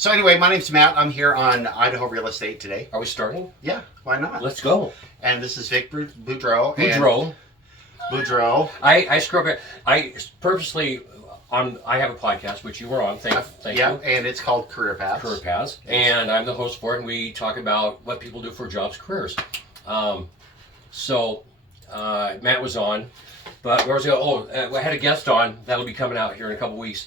So anyway, my name's Matt. I'm here on Idaho Real Estate today. Are we starting? Yeah, why not? Let's go. And this is Vic Boudreau. Boudreau. Boudreau. I screw up. I purposely I have a podcast which you were on. Thank Yeah, you. and it's called Career Paths. Career Paths, and I'm the host for it. And we talk about what people do for jobs, careers. So Matt was on, but where was he? I had a guest on that'll be coming out here in a couple weeks.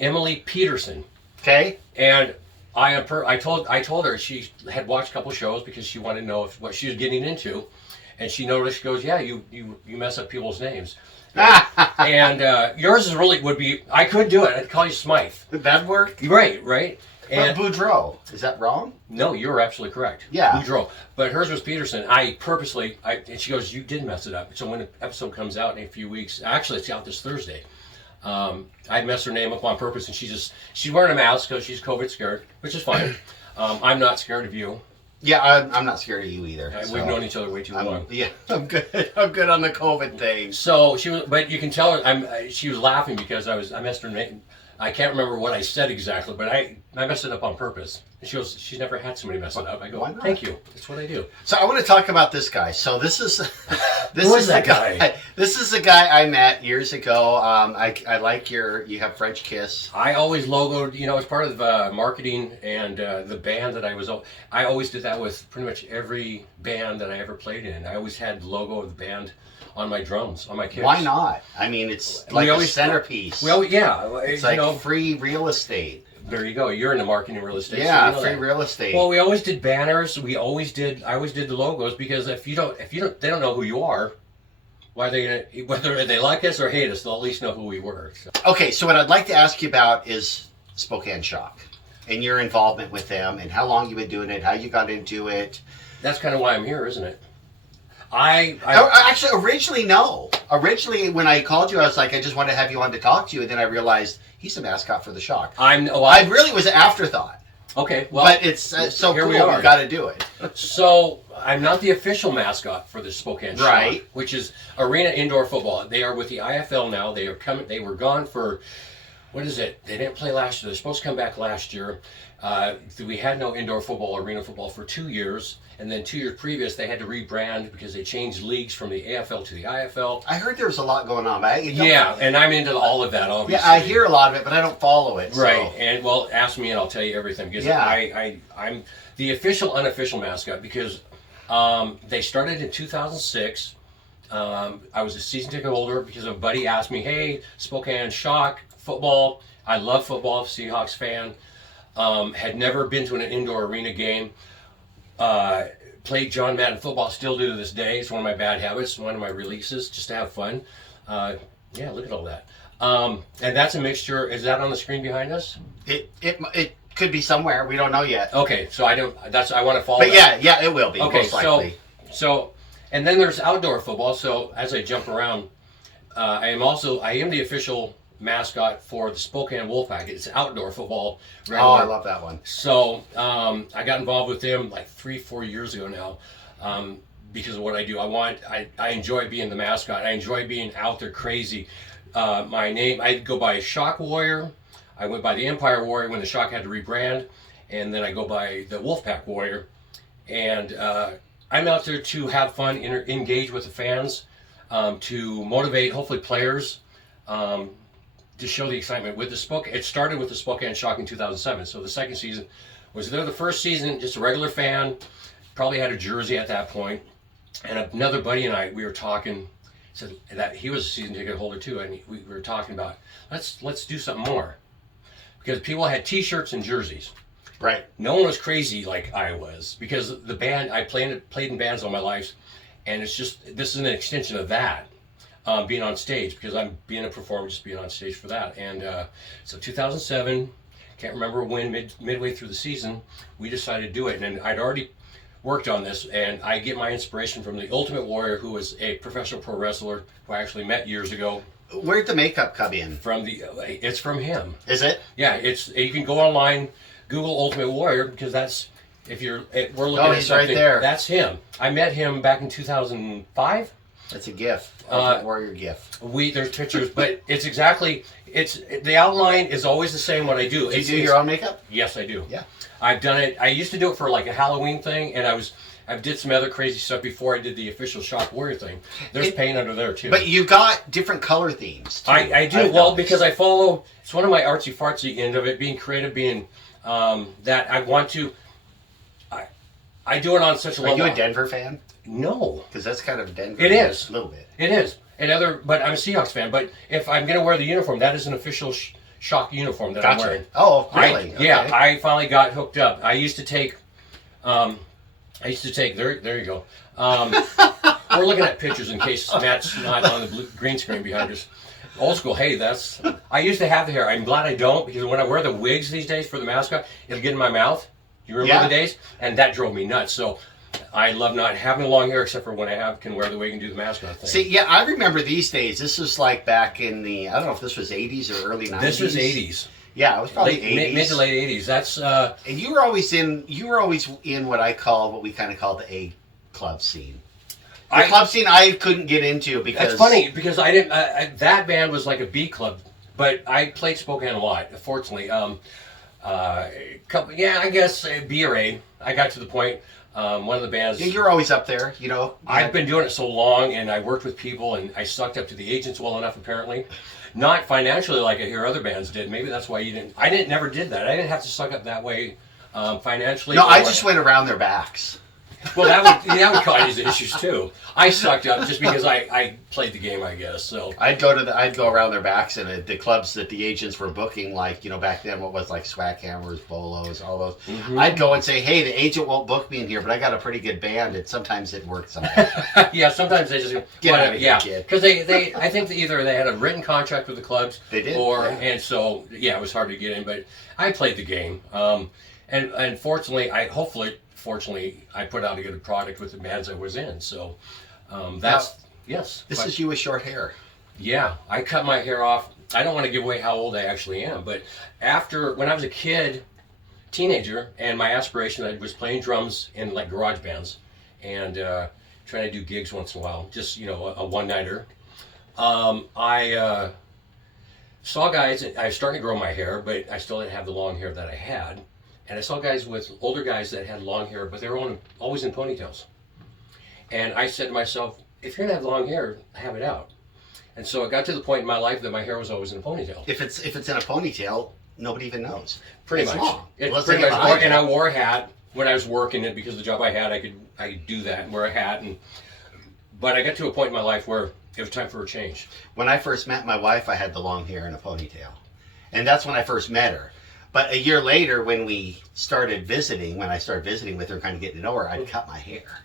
Emily Peterson. Okay. And I told her she had watched a couple shows because she wanted to know what she was getting into, and she noticed. She goes, "Yeah, you mess up people's names." And yours would be. I could do it. I'd call you Smythe. That'd work. Right. But Boudreau, is that wrong? No, you're absolutely correct. Yeah. Boudreau. But hers was Peterson. And she goes, "You did mess it up." So when the episode comes out in a few weeks, actually it's out this Thursday. I messed her name up on purpose, and she's wearing a mask because she's COVID scared, which is fine. I'm not scared of you. Yeah, I'm not scared of you either. We've known each other way too long. Yeah, I'm good. I'm good on the COVID thing. So but you can tell her. She was laughing because I messed her name. I can't remember what I said exactly, but I messed it up on purpose. And she goes, "She's never had somebody mess it up." I go, Why not? "Thank you. That's what I do." So I want to talk about this guy. So this is Who is that guy? This is the guy I met years ago. I like you have French Kiss. I always logoed, as part of marketing and the band that I always did that with pretty much every band that I ever played in. I always had the logo of the band on my drums, on my kicks. Why not? I mean, it's like a centerpiece. It's like free real estate. There you go. You're in the marketing real estate. Yeah, so free real estate. Well, we always did banners. I always did the logos because if they don't know who you are, why are they gonna, whether they like us or hate us, they'll at least know who we were. So. Okay, so what I'd like to ask you about is Spokane Shock and your involvement with them and how long you've been doing it, how you got into it. That's kind of why I'm here, isn't it? Actually, originally, no. Originally, when I called you, I was like, I just wanted to have you on to talk to you, and then I realized he's the mascot for the Shock. I really was an afterthought. Okay, well, but it's so here cool. We are. We got to do it. So I'm not the official mascot for the Spokane Shock, right? Which is arena indoor football. They are with the IFL now. They are coming. They were gone for what is it? They didn't play last year. They're supposed to come back last year. We had no indoor football, arena football for 2 years. And then 2 years previous, they had to rebrand because they changed leagues from the AFL to the IFL. I heard there was a lot going on. But and I'm into all of that, obviously. Yeah, I hear a lot of it, but I don't follow it. Right, so. and well, ask me and I'll tell you everything. Because I'm the official, unofficial mascot because they started in 2006. I was a season ticket holder because a buddy asked me, "Hey, Spokane Shock, football. I love football, Seahawks fan. Had never been to an indoor arena game. Played John Madden football, still do to this day. It's one of my bad habits, one of my releases, just to have fun. Yeah, look at all that. And that's a mixture. Is that on the screen behind us? It could be somewhere. We don't know yet. Okay, so I want to follow. But yeah, it will be. Okay, most likely. So, and then there's outdoor football. So as I jump around, I am the official mascot for the Spokane Wolfpack. It's outdoor football. I love that one. So I got involved with them like 3-4 years ago now because of what I do. I enjoy being the mascot. I enjoy being out there crazy. My name, I go by Shock Warrior. I went by the Empire Warrior when the Shock had to rebrand, and then I go by the Wolfpack Warrior. And I'm out there to have fun, engage with the fans, to motivate hopefully players. To show the excitement with the Spokane. It started with the Spokane Shock in 2007. So the second season was there. The first season, just a regular fan, probably had a jersey at that point. And another buddy and I, we were talking. Said that he was a season ticket holder too, and we were talking about let's do something more because people had T-shirts and jerseys. Right. No one was crazy like I was because the band I played in bands all my life, and it's just this is an extension of that. Being on stage because I'm being a performer, just being on stage for that. And so 2007, can't remember when, midway through the season, we decided to do it. And I'd already worked on this, and I get my inspiration from the Ultimate Warrior, who was a professional pro wrestler who I actually met years ago. Where'd the makeup come in? It's from him. Is it? Yeah, you can go online, Google Ultimate Warrior because we're looking at something. Right there. That's him. I met him back in 2005. That's a GIF. Ultimate Warrior GIF. There's pictures, but it's exactly, It's the outline is always the same. What I do. Do you do your own makeup? Yes, I do. Yeah. I've done it. I used to do it for like a Halloween thing, and I did some other crazy stuff before I did the official Shock Warrior thing. There's paint under there too. But you got different color themes too. I do. Well, because I follow. It's one of my artsy fartsy end of it, being creative, being that I want to. I do it on such a level. Are you a Denver fan? No, because that's kind of Denver. It is a little bit. It is. But I'm a Seahawks fan. But if I'm going to wear the uniform, that is an official Shock uniform that I'm wearing. Oh, really? Yeah, I finally got hooked up. I used to take. There you go. We're looking at pictures in case Matt's not on the green screen behind us. Old school. Hey, I used to have the hair. I'm glad I don't, because when I wear the wigs these days for the mascot, it'll get in my mouth. You remember the days? And that drove me nuts. So I love not having long hair, except for when I can wear the wig and do the mascot thing. See, yeah, I remember these days. This was like back in the, I don't know if this was 80s or early 90s. This was 80s. Yeah, it was probably 80s. Mid to late 80s. That's and you were always in what we kind of call the A club scene. The club scene I couldn't get into because it's funny because I didn't. That band was like a B club, but I played Spokane a lot. Fortunately, I guess B or A. I got to the point. One of the bands. Yeah, you're always up there, you know. I've been doing it so long, and I worked with people, and I sucked up to the agents well enough, apparently. Not financially like I hear other bands did. Maybe that's why you didn't. Never did that. I didn't have to suck up that way financially. No, I just went around their backs. Well, that would cause issues too. I sucked up just because I played the game, I guess. So I'd go around their backs, and the clubs that the agents were booking, like, you know, back then, what was like Swackhammers, Bolos, all those. Mm-hmm. I'd go and say, hey, the agent won't book me in here, but I got a pretty good band, and sometimes it worked. Sometimes. Yeah, sometimes they just get out of here, kid. Because I think either they had a written contract with the clubs, they did, and so it was hard to get in. But I played the game, and fortunately, Fortunately, I put out a good product with the bands I was in. So yes. This is you with short hair. Yeah, I cut my hair off. I don't want to give away how old I actually am, but when I was a teenager, and my aspiration, I was playing drums in like garage bands and trying to do gigs once in a while, just, you know, a one-nighter. I saw guys, I was starting to grow my hair, but I still didn't have the long hair that I had. And I saw older guys that had long hair, but they were always in ponytails. And I said to myself, if you're gonna have long hair, have it out. And so it got to the point in my life that my hair was always in a ponytail. If it's in a ponytail, nobody even knows. Pretty much. Long. Pretty much. And I wore a hat when I was working it, because the job I had, I could do that and wear a hat. But I got to a point in my life where it was time for a change. When I first met my wife, I had the long hair and a ponytail, and that's when I first met her. But a year later, when I started visiting with her, kind of getting to know her, I'd cut my hair.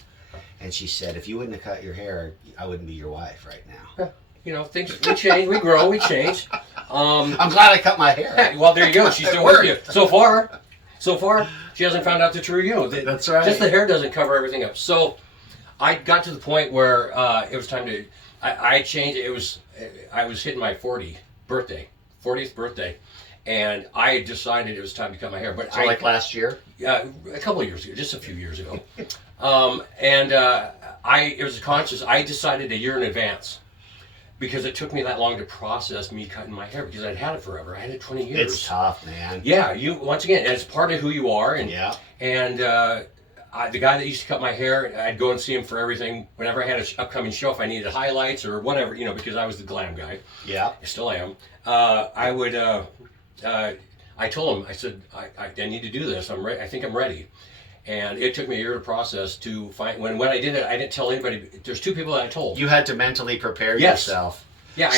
And she said, if you wouldn't have cut your hair, I wouldn't be your wife right now. You know, things, we change, we grow, we change. I'm glad I cut my hair. Well, there you go. She's still with you. So far, she hasn't found out the true you. That's right. Just the hair doesn't cover everything up. So I got to the point where it was time to, I changed. I was hitting my 40th birthday. And I decided it was time to cut my hair. But like last year? Yeah, a couple of years ago, just a few years ago. It was conscious. I decided a year in advance, because it took me that long to process me cutting my hair, because I'd had it forever. I had it 20 years. It's tough, man. Yeah, once again, it's part of who you are. And the guy that used to cut my hair, I'd go and see him for everything. Whenever I had an upcoming show, if I needed highlights or whatever, you know, because I was the glam guy. Yeah. I still am. I told him, I said, I need to do this. I think I'm ready. And it took me a year to process to find, when I did it, I didn't tell anybody. There's two people that I told. You had to mentally prepare yourself. Yeah.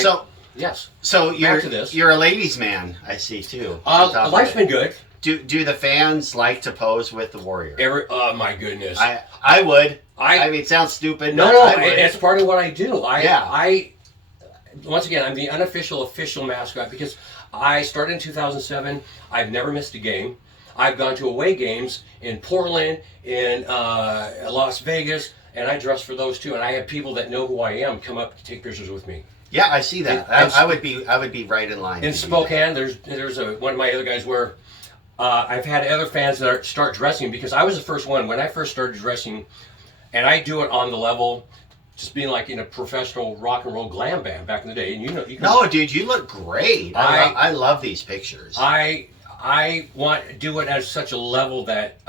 Yes. So you're a ladies' man, I see too. Life's been good. Do the fans like to pose with the Warrior? Oh my goodness. I would. I mean, it sounds stupid. No, it's part of what I do. Once again, I'm the unofficial official mascot, because I started in 2007. I've never missed a game. I've gone to away games in Portland, in Las Vegas, and I dress for those too. And I have people that know who I am come up to take pictures with me. Yeah, I see that. I would be right in line. In Spokane, there's one of my other guys where I've had other fans that start dressing, because I was the first one when I first started dressing, and I do it on the level just being like in a professional rock and roll glam band back in the day. And you know, you can, No, dude, you look great. I love these pictures. I want to do it at such a level that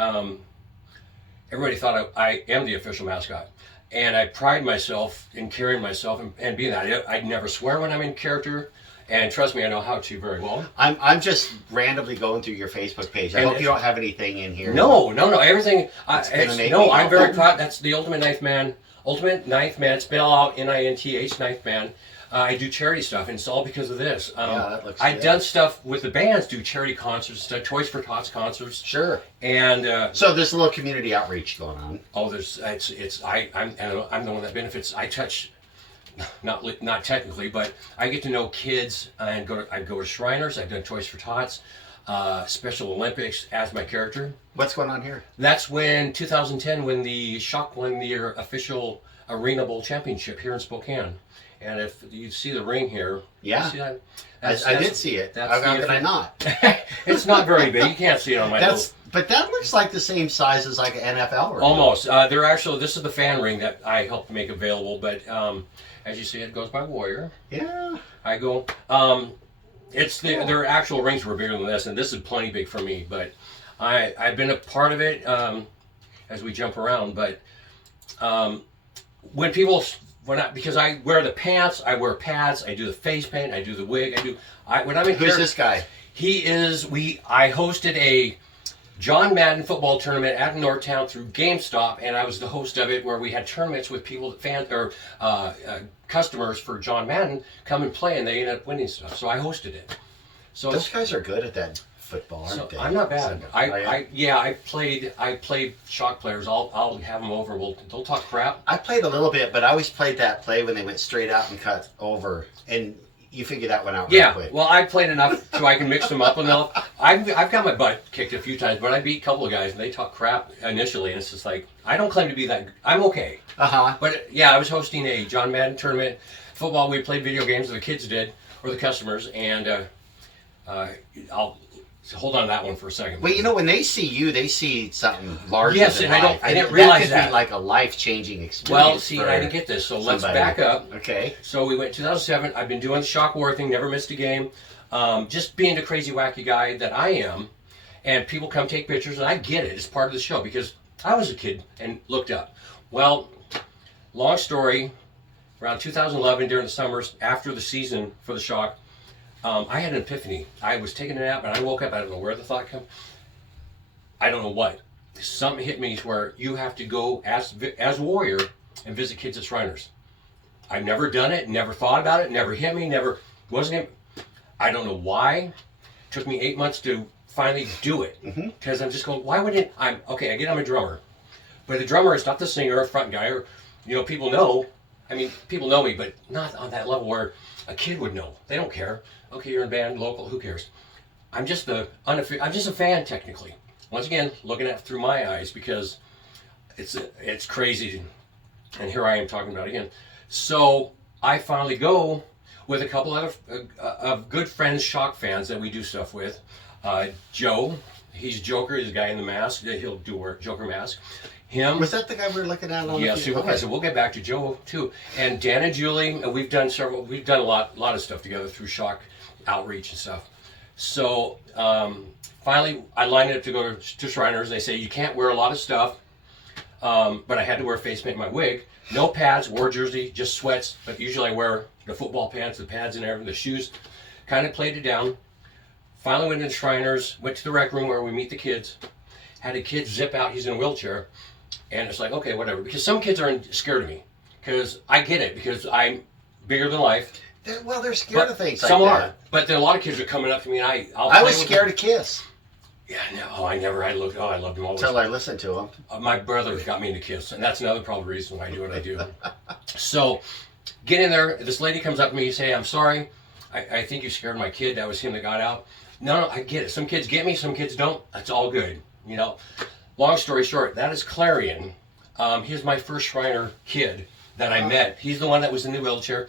everybody thought I am the official mascot. And I pride myself in carrying myself and being that. I never swear when I'm in character. And trust me, I know how to very well. I'm just randomly going through your Facebook page. I hope you don't have anything in here. No. Everything. I'm very awful. proud. That's the Ultimate Knife Man. Ultimate Knife Man. Spell out NINTH Knife Man. I do charity stuff, and it's all because of this. That looks I've good. done stuff with the bands, do charity concerts, stuff, Toys for Tots concerts. Sure. And So there's a little community outreach going on. I'm the one that benefits. I touch. Not technically, but I get to know kids and I go to Shriners. I've done Toys for Tots, Special Olympics as my character. What's going on here? That's when 2010 when the Shock won their official Arena Bowl championship here in Spokane. And if you see the ring here, Yeah. you see that? I did see it. How could I not? It's not very big. You can't see it on my. But that looks like the same size as like an NFL ring. Almost. They're actually. This is the fan ring that I helped make available. But as you see, it goes by Warrior. Yeah. I go. It's their actual rings were bigger than this, and this is plenty big for me. But I've been a part of it as we jump around. But when people because I wear the pants, I wear pads, I do the face paint, I do the wig, when I'm in Who's this guy? I hosted a John Madden football tournament at Northtown through GameStop, and I was the host of it where we had tournaments with people, customers for John Madden come and play, and they ended up winning stuff. So I hosted it. So Those guys are good at that football, aren't so they? I'm not bad. So, I played Shock players. I'll have them over. They'll talk crap. I played a little bit, but I always played that play when they went straight out and cut over, and you figure that one out real Yeah, quick. well, I played enough so I can mix them up enough. I've got my butt kicked a few times, but I beat a couple of guys, and they talk crap initially, and it's just like, I don't claim to be that. I'm okay. Uh-huh. But yeah, I was hosting a John Madden tournament. Football, we played video games, the kids did, or the customers, and I'll hold on to that one for a second. Well, you know, when they see you, they see something larger Yes, than and life. I didn't realize that could that. be like a life-changing experience. Well, see, for I didn't get this, so let's somebody. back up. Okay. So we went 2007. I've been doing the Shock War thing, never missed a game. Just being the crazy, wacky guy that I am. And people come take pictures, and I get it. It's part of the show because I was a kid and looked up. Well, long story, around 2011, during the summers, after the season for the Shock, I had an epiphany. I was taking a nap, and I woke up. I don't know where the thought came. I don't know what. Something hit me where you have to go as Warrior and visit kids at Shriners. I've never done it, never thought about it, never hit me, I don't know why. It took me 8 months to finally do it. Because I'm just going, why wouldn't I'm a drummer. But the drummer is not the singer or front guy, or people know. I mean, people know me, but not on that level where a kid would know. They don't care. Okay, you're in band, local, who cares? I'm just a fan technically. Once again, looking at it through my eyes because it's crazy, and here I am talking about it again. So I finally go with a couple of good friends, Shock fans that we do stuff with. Joe, he's Joker, he's a guy in the mask. He'll do Joker mask. Him. Was that the guy we were looking at on Yes, the okay. So we'll get back to Joe too. And Dan and Julie, we've done a lot of stuff together through Shock outreach and stuff. So finally, I lined up to go to Shriners. They say you can't wear a lot of stuff, but I had to wear face paint, my wig, no pads, wore jersey, just sweats. But usually I wear the football pants, the pads, and everything, the shoes. Kind of played it down. Finally went to Shriners, went to the rec room where we meet the kids. Had a kid zip out. He's in a wheelchair. And it's like, okay, whatever. Because some kids are scared of me. Because I get it. Because I'm bigger than life. They're scared of things like some that. are. But there are a lot of kids that are coming up to me, and I was scared to kiss. Yeah, no, I loved them all. Until I listened to them. My brother got me into Kiss, and that's another probably reason why I do what I do. So, get in there. This lady comes up to me and say, I'm sorry. I think you scared my kid. That was him that got out. No, I get it. Some kids get me, some kids don't. That's all good. Long story short, that is Clarion. He's my first Shriner kid that I met. He's the one that was in the wheelchair.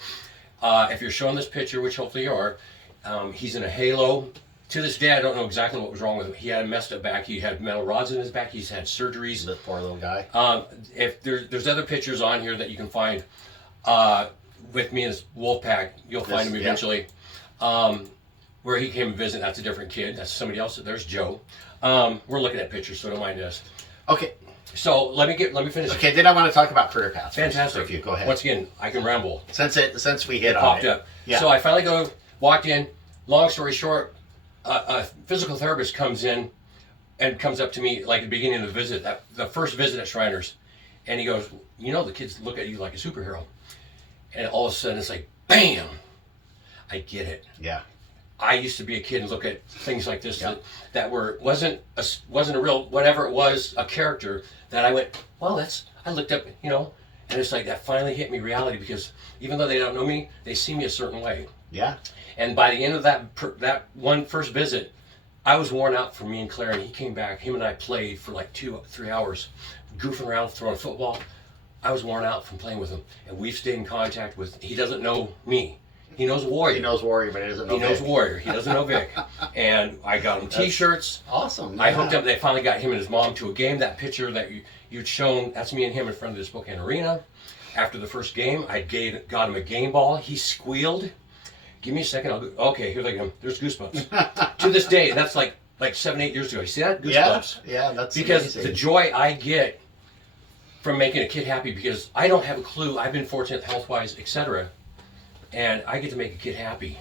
If you're showing this picture, which hopefully you are, he's in a halo. To this day, I don't know exactly what was wrong with him. He had a messed up back. He had metal rods in his back. He's had surgeries. The poor little guy. If there's other pictures on here that you can find with me and his wolf pack, you'll find him eventually. Where he came and visit, that's a different kid. That's somebody else. There's Joe. We're looking at pictures, so don't mind us. Okay. So let me finish. Okay, then I want to talk about career paths. Fantastic. If you go ahead. Once again, I can ramble. Since we hit on Popped it. up. Yeah. So I finally walked in. Long story short, a physical therapist comes in and comes up to me like at the beginning of the visit, the first visit at Shriners, and he goes, the kids look at you like a superhero, and all of a sudden it's like, bam, I get it. Yeah. I used to be a kid and look at things like this that wasn't a real whatever it was, a character that I went, well, I looked up, and it's like that finally hit me reality, because even though they don't know me, they see me a certain way. Yeah. And by the end of that one first visit, I was worn out from me and Claire, and he came back. Him and I played for like 2-3 hours, goofing around, throwing football. I was worn out from playing with him, and we've stayed in contact with. He doesn't know me. He knows Warrior. He knows Warrior, but he doesn't know He knows Vic. Warrior. He doesn't know Vic. And I got him T-shirts. Awesome. Yeah. I hooked up. They finally got him and his mom to a game. That picture that you'd shown, that's me and him in front of the Spokane Arena. After the first game, I got him a game ball. He squealed. Give me a second. I'll go. Okay, here they come. There's goosebumps. To this day, that's like 7-8 years ago. You see that? Goosebumps. Yeah, that's Because amazing. the joy I get from making a kid happy, because I don't have a clue. I've been fortunate health-wise, etc. And I get to make a kid happy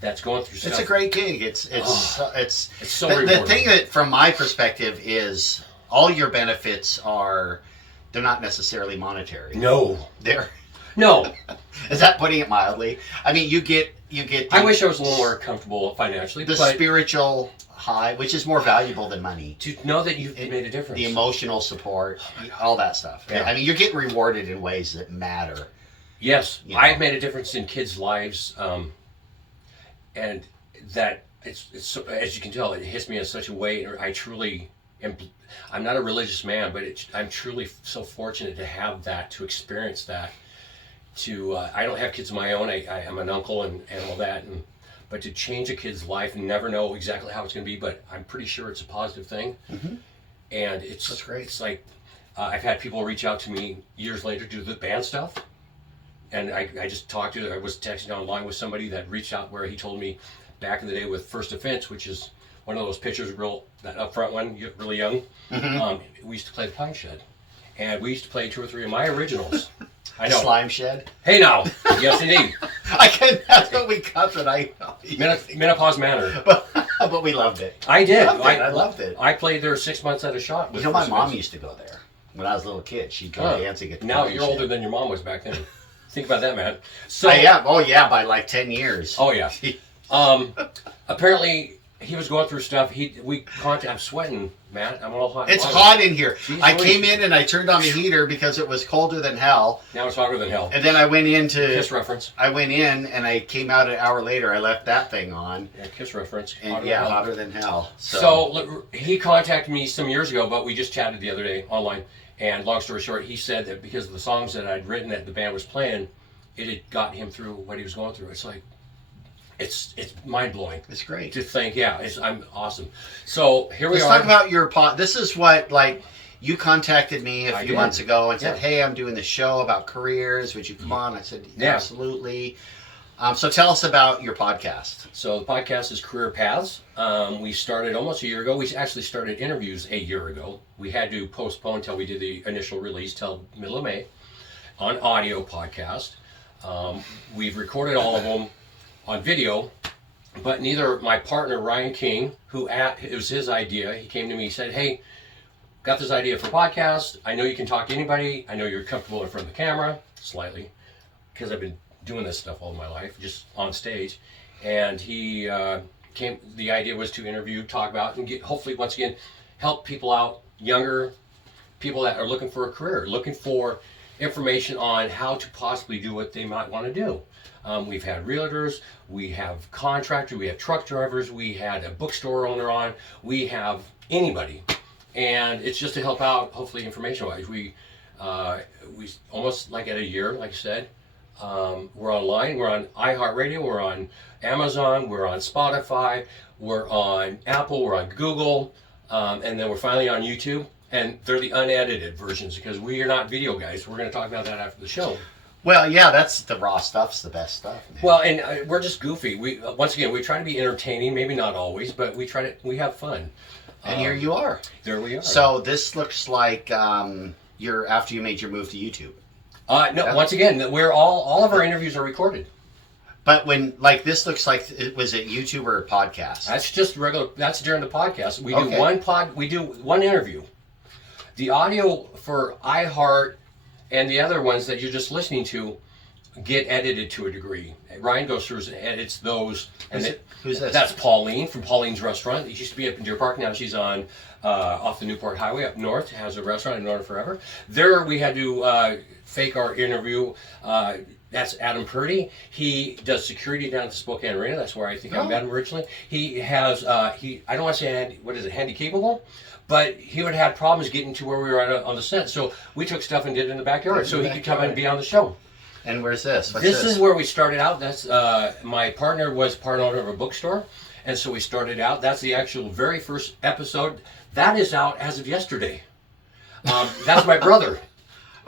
that's going through stuff. It's a great gig. It's so the rewarding. thing that, from my perspective, is all your benefits they're not necessarily monetary. No. No. Is that putting it mildly? I mean, you get. I wish I was a little more comfortable financially. The but spiritual high, which is more valuable than money. to know that you've made a difference. The emotional support, all that stuff. Yeah. I mean, you're getting rewarded in ways that matter. Yes, You know. I've made a difference in kids' lives, and that it's so, as you can tell, it hits me in such a way. I truly am. I'm not a religious man, but I'm truly so fortunate to have that, to experience that. I don't have kids of my own. I am an uncle and all that, but to change a kid's life and never know exactly how it's going to be, but I'm pretty sure it's a positive thing. Mm-hmm. And That's great. It's like I've had people reach out to me years later to do the band stuff. And I just I was texting online with somebody that reached out, where he told me back in the day with First Offense, which is one of those pictures, that up front one, really young. Mm-hmm. We used to play the Pine Shed, and we used to play 2 or 3 of my originals. I know. Slime Shed. Hey now, yes indeed. That's what we got. That I. Menopause Manor. But we loved it. I did. I loved it. I played there 6 months at a shot. With My First mom Offense. used to go there when I was a little kid. She'd go dancing at the Now Pine you're Shed. older than your mom was back then. Think about that, man. So I am. Oh yeah, by like 10 years. Oh yeah. Apparently he was going through stuff. I'm sweating, Matt. I'm all hot. It's hot in here. Jeez I Louise. came in and I turned on the heater because it was colder than hell. Now it's hotter than hell. And then I went in Kiss reference. I went in and I came out an hour later. I left that thing on. Yeah, kiss reference. And Hotter yeah, than hell. hotter than hell. So look, he contacted me some years ago, but we just chatted the other day online. And long story short, he said that because of the songs that I'd written that the band was playing, it had got him through what he was going through. It's like, it's mind blowing it's great. to think. Yeah, I'm awesome. So here we Let's are. talk about your pod. This is what, you contacted me a I few did. months ago and said, Yeah. hey, I'm doing this show about careers. Would you come on? I said, Yeah. absolutely. So tell us about your podcast. So the podcast is Career Paths. We started almost a year ago. We actually started interviews a year ago. We had to postpone until we did the initial release till middle of May on audio podcast. We've recorded all of them on video, but neither my partner Ryan King, it was his idea. He came to me, he said, hey, got this idea for podcast. I know you can talk to anybody. I know you're comfortable in front of the camera, slightly, because I've been doing this stuff all my life, just on stage. And the idea was to interview, talk about, and hopefully, once again, help people out, younger people that are looking for a career, looking for information on how to possibly do what they might want to do. We've had realtors, we have contractors, we have truck drivers, we had a bookstore owner on, we have anybody. And it's just to help out, hopefully information-wise. We almost like at a year, like I said, We're online. We're on iHeartRadio. We're on Amazon. We're on Spotify. We're on Apple. We're on Google. And then we're finally on YouTube. And they're the unedited versions because we are not video guys. We're going to talk about that after the show. Well, yeah, that's the raw stuff's the best stuff, man. Well, and we're just goofy. We once again we try to be entertaining. Maybe not always, but we have fun. And here you are. There we are. So this looks like you're after you made your move to YouTube. No, once again, we're all of our interviews are recorded. But when like this looks like was it YouTube or a podcast? That's just regular. That's during the podcast. We do Okay. We do one interview. The audio for iHeart and the other ones that you're just listening to get edited to a degree. Ryan goes through and edits those. And Who's this? That's Pauline from Pauline's Restaurant. She used to be up in Deer Park. Now she's on off the Newport Highway up north. Has a restaurant in North Forever. There we had to fake our interview. That's Adam Purdy. He does security down at the Spokane Arena. That's where I think I met him originally. He has I don't want to say handy capable, but he would have had problems getting to where we were at on the set. So we took stuff and did it in the backyard so he could come and be on the show. And where's this? What's This is where we started out. That's my partner was part owner of a bookstore, and so we started out. That's the actual very first episode. That is out as of yesterday. That's my brother.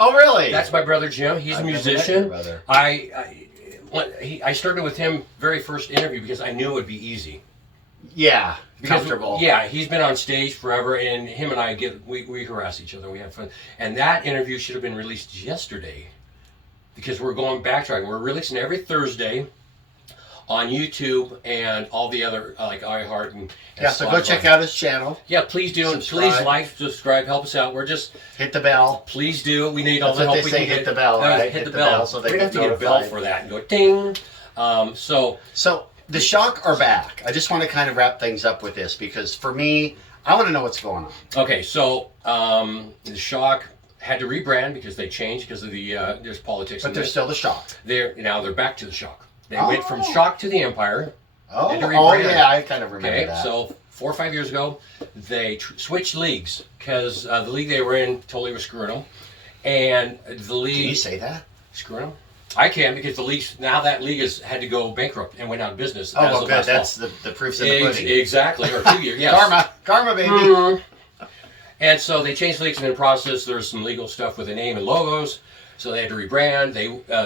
Oh, really? That's my brother Jim. He's a musician. I started with him very first interview because I knew it would be easy. Yeah, Because, comfortable. Yeah, he's been on stage forever, and him and I we harass each other. We have fun, and that interview should have been released yesterday, because we're going backtracking. We're releasing every Thursday on YouTube and all the other like iHeart and Yeah, so go Spotify. check out his channel. Yeah, please do. And Subscribe. please like, subscribe, help us out. We're just Hit the bell. please do. We need all That's the what help they we say, can hit get. the bell, No, right? Hit the bell. So they We'd get have to get a bell notified. for that and go ding. So So the Shock are back. I just want to kind of wrap things up with this because for me, I want to know what's going on. okay, so the Shock had to rebrand because they changed because of the there's politics. But in they're this. still the Shock. They're back to the Shock. They went from Shock to the Empire. Oh, Had to oh rebrand. yeah, I kind of remember Okay, that. so 4 or 5 years ago, they switched leagues because the league they were in totally was screwing them, and the league Can you say that? screwing them. I can because the league now that league has had to go bankrupt and went out of business. Oh, as well, of good. last That's fall. the proof's in the pudding. Exactly, or 2 years. Yes. Karma, baby. Mhm. And so they changed leagues, and in the process, there's some legal stuff with the name and logos. So they had to rebrand.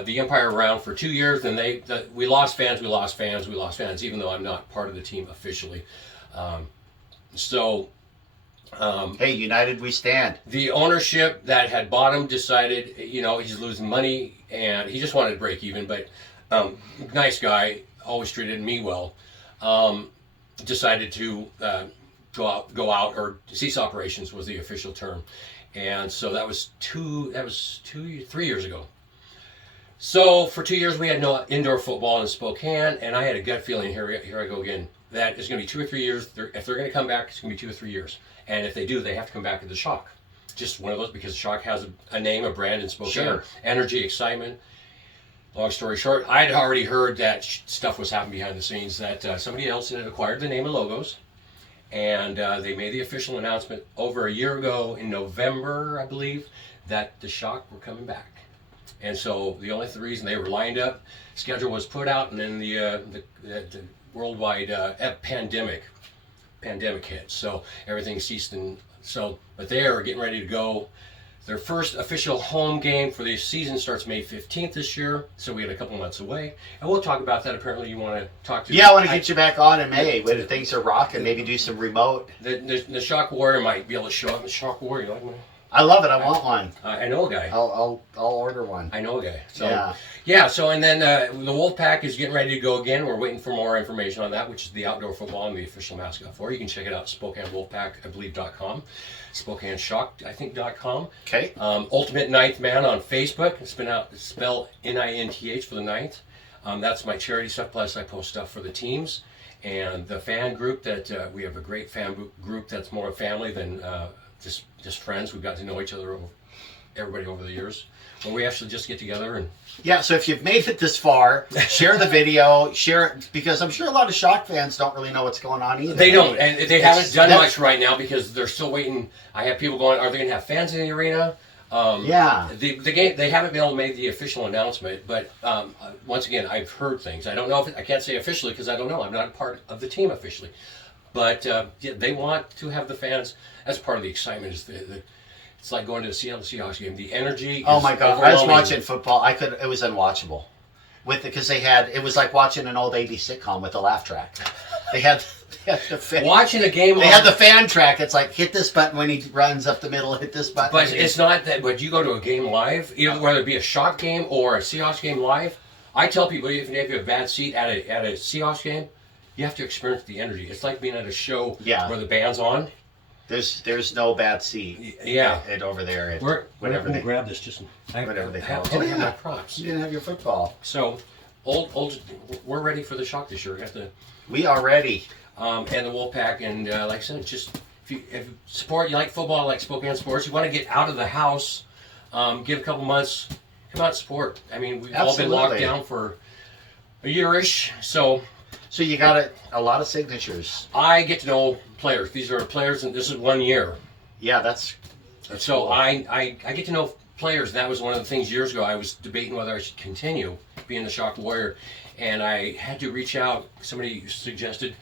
The Empire around for 2 years, and we lost fans, even though I'm not part of the team officially. Hey, united we stand. The ownership that had bought him decided, he's losing money, and he just wanted to break even. But nice guy, always treated me well. Decided to go out, or cease operations was the official term. And so that was 3 years ago. So for 2 years we had no indoor football in Spokane, and I had a gut feeling, here I go again, that it's going to be 2 or 3 years. If they're going to come back, it's going to be 2 or 3 years. And if they do, they have to come back to the Shock. Just one of those, because Shock has a name, a brand in Spokane. Sure. Energy, excitement. Long story short, I'd already heard that stuff was happening behind the scenes, that somebody else had acquired the name and logos. And they made the official announcement over a year ago in November, I believe, that the Shock were coming back. And so the only reason they were lined up, schedule was put out, and then the worldwide pandemic hit. So everything ceased, but they are getting ready to go. Their first official home game for the season starts May 15th this year, so we had a couple months away. And we'll talk about that. Apparently you want to talk to... Yeah, I want to get you back on in May when things are rocking. Maybe do some remote. The Shock Warrior might be able to show up. The Shock Warrior, you like me? I love it. I want one. I know a guy. I'll order one. I know a guy. So, Yeah. So and then the Wolfpack is getting ready to go again. We're waiting for more information on that, which is the outdoor football and the official mascot for. You can check it out, SpokaneWolfpack, I believe.com. SpokaneShock, I think.com. Okay. Ultimate Ninth Man on Facebook. It's been out, spelled NINTH for the ninth. That's my charity stuff, plus I post stuff for the teams. And the fan group that we have a great fan group that's more a family than just friends. We've got to know each other, everybody over the years. Where we actually just get together and... Yeah, so if you've made it this far, share the video, share it, because I'm sure a lot of Shock fans don't really know what's going on either. They don't, and they haven't done that- much right now because they're still waiting. I have people going, are they going to have fans in the arena? Yeah. The game, they haven't been able to make the official announcement, but once again, I've heard things. I don't know if I can't say officially because I don't know. I'm not a part of the team officially, but yeah, they want to have the fans as part of the excitement. Is it's like going to a Seattle Seahawks game. The energy. Is Oh my God! I was overwhelming. watching football. It was unwatchable. Because it was like watching an old '80s sitcom with a laugh track. They had the fan. Watching a game. They had the fan track. It's like hit this button when he runs up the middle. Hit this button. But it's not that. But you go to a game live, either whether it be a Shock game or a Seahawks game live. I tell people, even if you have a bad seat at a Seahawks game, you have to experience the energy. It's like being at a show where the band's on. There's no bad seat. Yeah. Over there. Whatever they grab this, just whatever they call it. Oh yeah, my props. You didn't have your football. So, we're ready for the Shock this year. We have to. We are ready. And the Wolfpack, and like I said, just if you support, you like football, like Spokane sports, you want to get out of the house, give a couple months, come out and support. I mean, we've all been locked down for a year-ish, so you got a lot of signatures. I get to know players. These are players, and this is 1 year. Yeah, that's so cool. I get to know players. That was one of the things years ago. I was debating whether I should continue being the Shock Warrior, and I had to reach out. Somebody suggested.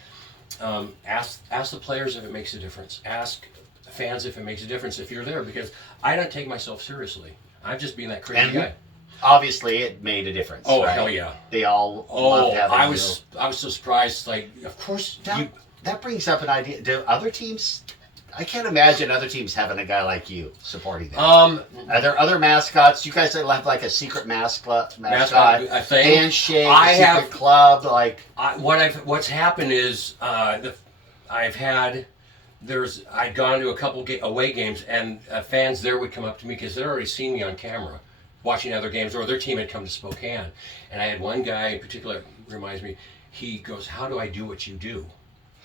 Ask the players if it makes a difference. Ask fans if it makes a difference if you're there, because I don't take myself seriously. I'm just being that crazy guy. Obviously, it made a difference. Oh right? hell yeah! They all loved having I was so surprised. Like, of course, that brings up an idea. Do other teams? I can't imagine other teams having a guy like you supporting them. Are there other mascots? You guys have like a secret mascot, a thing, handshake, secret club, like. What's happened is I'd gone to a couple away games, and fans there would come up to me because they'd already seen me on camera watching other games, or their team had come to Spokane, and I had one guy in particular reminds me. He goes, "How do I do what you do?"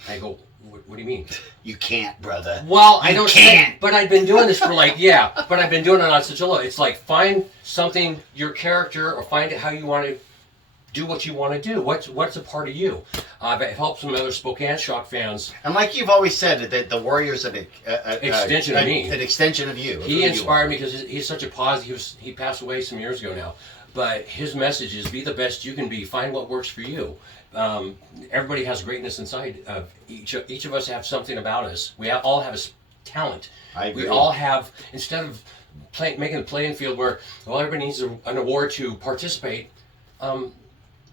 I go, what do you mean? You can't, brother. Well, I don't can't. But I've been doing this for but I've been doing it on such a low. It's like find something, your character, or find it how you want to do what you want to do. What's a part of you? It helps some other Spokane Shock fans. And like you've always said, that the Warrior's an extension of me. An extension of you. He inspired me because he's such a positive. He passed away some years ago now. But his message is be the best you can be. Find what works for you. Everybody has greatness inside of each of us. Have something about us. We all have a talent. I agree. We all have, instead of making the playing field where everybody needs an award to participate.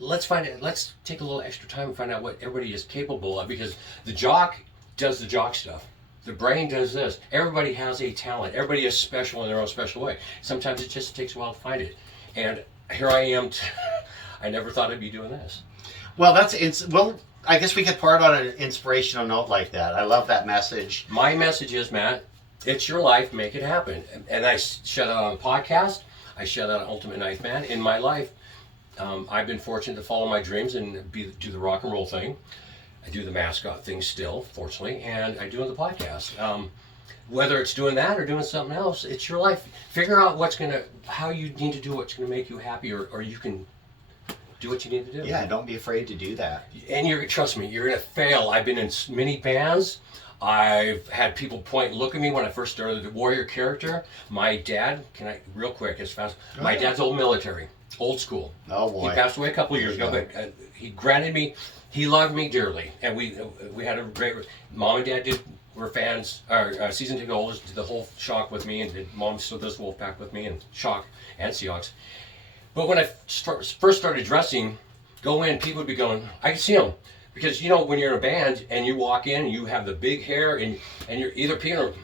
Let's find it. Let's take a little extra time and find out what everybody is capable of, because the jock does the jock stuff. The brain does this. Everybody has a talent. Everybody is special in their own special way. Sometimes it just takes a while to find it. And here I am. I never thought I'd be doing this. Well, I guess we could part on an inspirational note like that. I love that message. My message is, Matt, it's your life, make it happen. And I shut out on a podcast. I shut out Ultimate Knife Man. In my life, I've been fortunate to follow my dreams and do the rock and roll thing. I do the mascot thing still, fortunately, and I do the podcast. Whether it's doing that or doing something else, it's your life. Figure out how you need to do what's going to make you happy, or you can do what you need to do. Yeah, don't be afraid to do that. And trust me, you're going to fail. I've been in many bands. I've had people look at me when I first started the Warrior character. My dad, real quick, as fast. My dad's old military, old school. Oh boy. He passed away a couple of years ago, but he granted me, he loved me dearly. And we had a great, Mom and Dad were fans, season ticket holders, did the whole Shock with me, and Mom still does Wolfpack with me, and Shock and Seahawks. But when I first started dressing, people would be going, I can see them. Because, when you're in a band and you walk in, you have the big hair and you're either peeing or...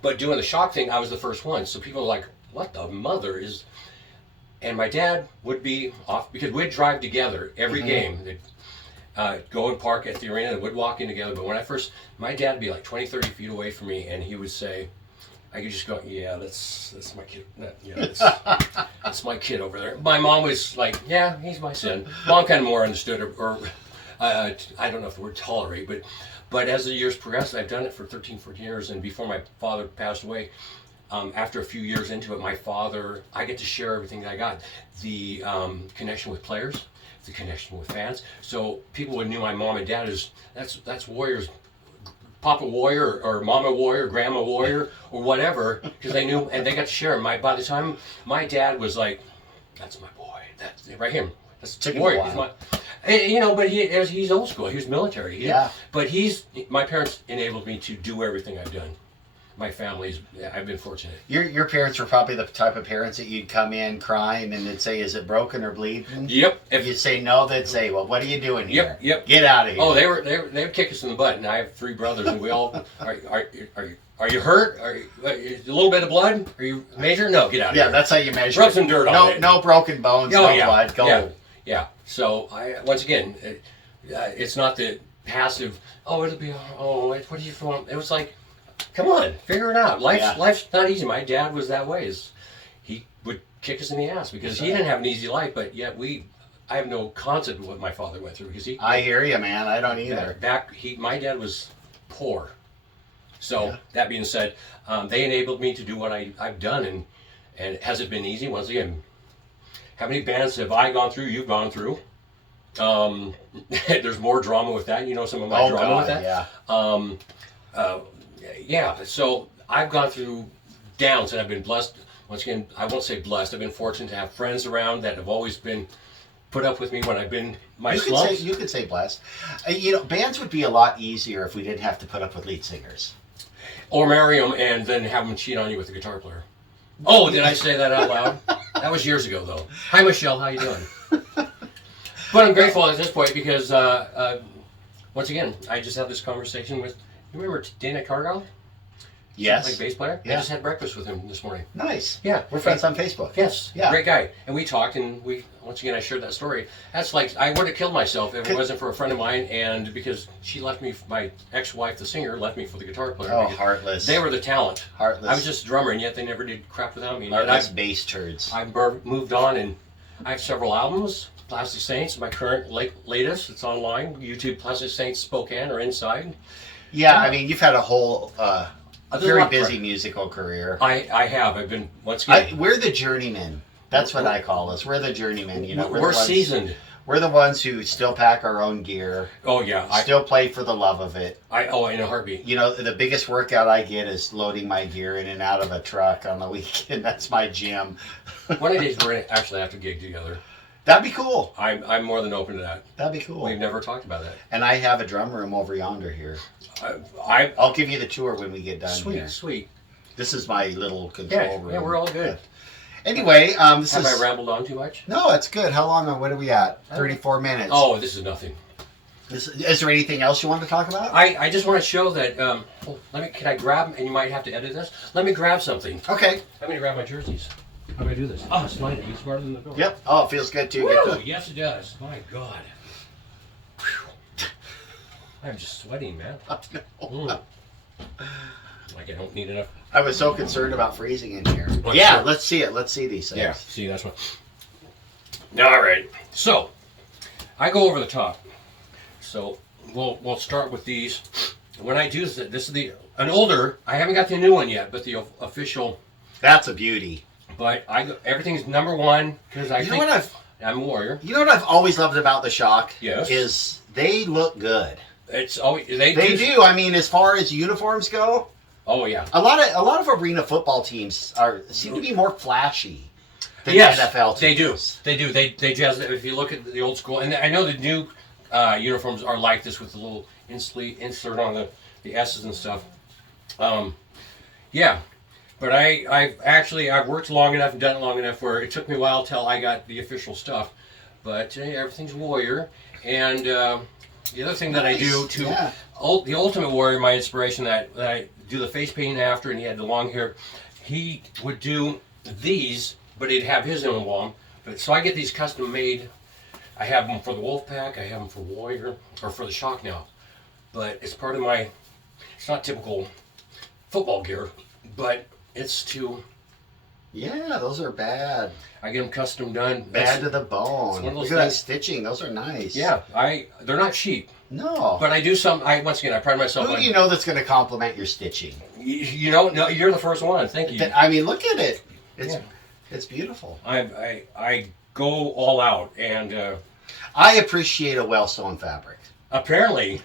But doing the Shock thing, I was the first one. So people are like, what the mother is... And my dad would be off, because we'd drive together every game. They'd go and park at the arena and we'd walk in together. But when my dad would be like 20, 30 feet away from me, and he would say, I could just go, yeah, that's my kid. That's my kid over there. My mom was like, yeah, he's my son. Mom kind of more understood, or I don't know if the word tolerate, but as the years progressed, I've done it for 13, 14 years, and before my father passed away, after a few years into it, I get to share everything that I got. The connection with players, the connection with fans. So people knew my mom and dad that's Warriors Papa Warrior or Mama Warrior, Grandma Warrior, or whatever, because they knew, and they got to share 'em. By the time my dad was like, "That's my boy. That's right here. That's Took him a Warrior. while. He's my," and, you know, but he's old school. He was military. Yeah. But my parents enabled me to do everything I've done. My family's, I've been fortunate. Your parents were probably the type of parents that you'd come in crying and they'd say, "Is it broken or bleeding?" Yep. If you'd say no, they'd say, "Well, what are you doing here? Yep. Get out of here." Oh, they would kick us in the butt, and I have 3 brothers, and we all are you hurt? Are you, a little bit of blood? Are you major? No, get out of Yeah, here. that's how you measure. Rub it. some dirt on no, it. No broken bones, Oh, no yeah. blood. Go. Yeah. Yeah. So once again, it's not the passive. Oh, it'll be. Oh, what do you want? It was like, come on, figure it out. Life's not easy. My dad was that way. He would kick us in the ass because he didn't have an easy life, but yet I have no concept of what my father went through because I hear you, man. I don't either. My dad was poor. So that being said, they enabled me to do what I've done, and has it been easy? Once again, how many bands have I gone through? You've gone through. There's more drama with that. You know some of my drama with that. Yeah. So I've gone through downs, and I've been blessed. Once again, I won't say blessed. I've been fortunate to have friends around that have always been put up with me when I've been slumps. You could say blessed. You know, bands would be a lot easier if we didn't have to put up with lead singers. Or marry them and then have them cheat on you with a guitar player. Oh, did I say that out loud? That was years ago, though. Hi, Michelle. How you doing? But I'm grateful at this point because, once again, I just had this conversation with. You remember Dana Cargill? Yes. Like bass player. Yeah. I just had breakfast with him this morning. Nice. Yeah, We're friends on Facebook. Yes. Yeah. Great guy. And we talked, and once again I shared that story. That's like I would have killed myself if it wasn't for a friend of mine, and because she left me, my ex-wife, the singer, left me for the guitar player. Oh, heartless. They were the talent. Heartless. I was just a drummer, and yet they never did crap without me. And Heartless bass turds. I've moved on, and I have several albums. Plastic Saints, my current latest. It's online. YouTube, Plastic Saints Spokane or Inside. Yeah, I mean, you've had a whole very lot busy for- musical career. I have. I've been once again. We're the journeymen. That's what I call us. We're the journeymen. You know, we're the ones- seasoned. We're the ones who still pack our own gear. Oh yeah. Still play for the love of it. In a heartbeat. You know, the biggest workout I get is loading my gear in and out of a truck on the weekend. That's my gym. One of these we're gonna actually have to gig together. That'd be cool. I'm more than open to that. That'd be cool. We've never talked about that. And I have a drum room over yonder here. I I'll give you the tour when we get done here. sweet. This is my little control room. Yeah, we're all good. Anyway, this Have is. I rambled on too much? No, it's good. How long? What are we at? 34 minutes. Oh, this is nothing. Is there anything else you want to talk about? I just want to show that. Can I grab? And you might have to edit this. Let me grab something. Okay. I'm gonna grab my jerseys. How do I do this? Oh, it's mine. It's smarter than the door. Yep. Oh, it feels good too. Woo! Get the- Yes, it does. My God. Whew. I'm just sweating, man. Mm. Like I don't need enough. I was so concerned about freezing in here. Well, Yeah, sure. let's see it. Let's see these things. Yeah. See, that's what. All right. So, I go over the top. So we'll start with these. When I do this is an older. I haven't got the new one yet, but the official. That's a beauty. But everything's number one because I You know think what I'm a warrior. You know what I've always loved about the Shock? Yes. Is they look good. It's always they do. I mean, as far as uniforms go, Oh yeah. a lot of arena football teams seem to be more flashy than Yes, NFL teams. they do. They do. They jazz. If you look at the old school, and I know the new uniforms are like this with the little insert on the S's and stuff. Yeah, but I've worked long enough and done it long enough where it took me a while till I got the official stuff. But everything's Warrior, and the other thing that I do too, Yeah. the Ultimate Warrior, my inspiration that I do the face painting after, and he had the long hair. He would do these, but he'd have his own one. But so I get these custom made. I have them for the Wolfpack. I have them for Warrior or for the Shock now. But it's part of my. It's not typical football gear, but it's to. Yeah, those are bad. I get them custom done. Bad to the bone. one of those Look at that things- stitching. Those are nice. Yeah, they're not cheap, No. but I do some. Once again, I pride myself Who on. do you know that's going to compliment your stitching? You know, no, you're the first one. Thank you. I mean, look at it. Yeah. It's beautiful. I go all out, and I appreciate a well sewn fabric. apparently,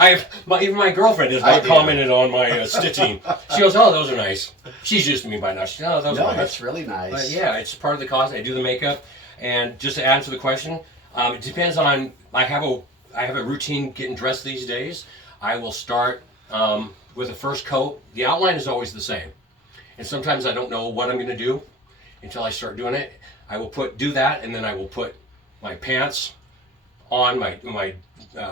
Even my girlfriend has I not do. commented on my stitching. She goes, "Oh, those are nice." She's used to me by now. She goes, "Oh, those No, are nice." that's really nice. But yeah, it's part of the cost. I do the makeup, and just to answer the question, it depends on. I have a routine getting dressed these days. I will start with the first coat. The outline is always the same, and sometimes I don't know what I'm going to do until I start doing it. I will do that, and then I will put my pants on, my